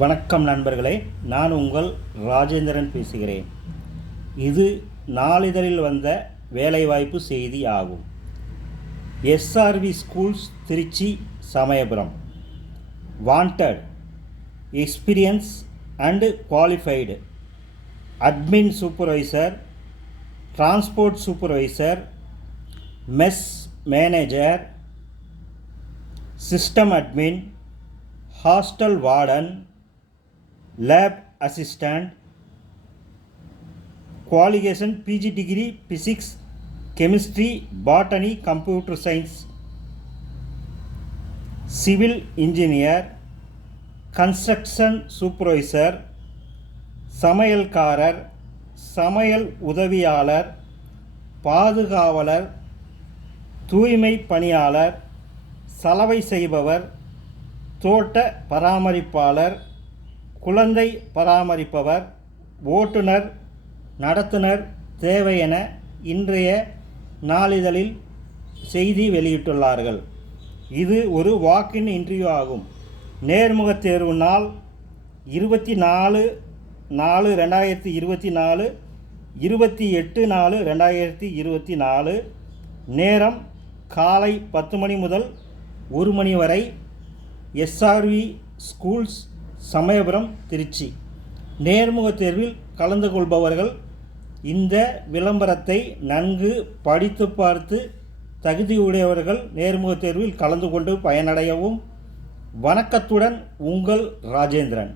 வணக்கம் நண்பர்களே, நான் உங்கள் ராஜேந்திரன் பேசுகிறேன். இது நாளிதழில் வந்த வேலைவாய்ப்பு செய்தி ஆகும். SRV schools Tiruchi Samayapuram. Wanted experience and qualified admin supervisor, transport supervisor, mess manager, system admin, hostel warden, lab assistant, qualification PG degree physics, chemistry, botany, computer science, civil engineer, construction supervisor, சமையல்காரர், சமையல் உதவியாளர், பாதுகாவலர், தூய்மை பணியாளர், சலவை செய்பவர், தோட்ட பராமரிப்பாளர், குழந்தை பராமரிப்பவர், ஓட்டுநர், நடத்துனர் தேவை என இன்றைய நாளிதழில் செய்தி வெளியிட்டுள்ளார்கள். இது ஒரு வாக்கின் இன்டர்வியூ ஆகும். நேர்முகத் தேர்வு நாள் 24/4/2024, 28/4/2024. நேரம் காலை 10 மணி முதல் 1 மணி வரை. SRV schools Samayapuram Tiruchi. நேர்முகத் தேர்வில் கலந்து கொள்பவர்கள் இந்த விளம்பரத்தை நன்கு படித்து பார்த்து தகுதியுடையவர்கள் நேர்முகத் தேர்வில் கலந்து கொண்டு பயனடையவும். வணக்கத்துடன் உங்கள் ராஜேந்திரன்.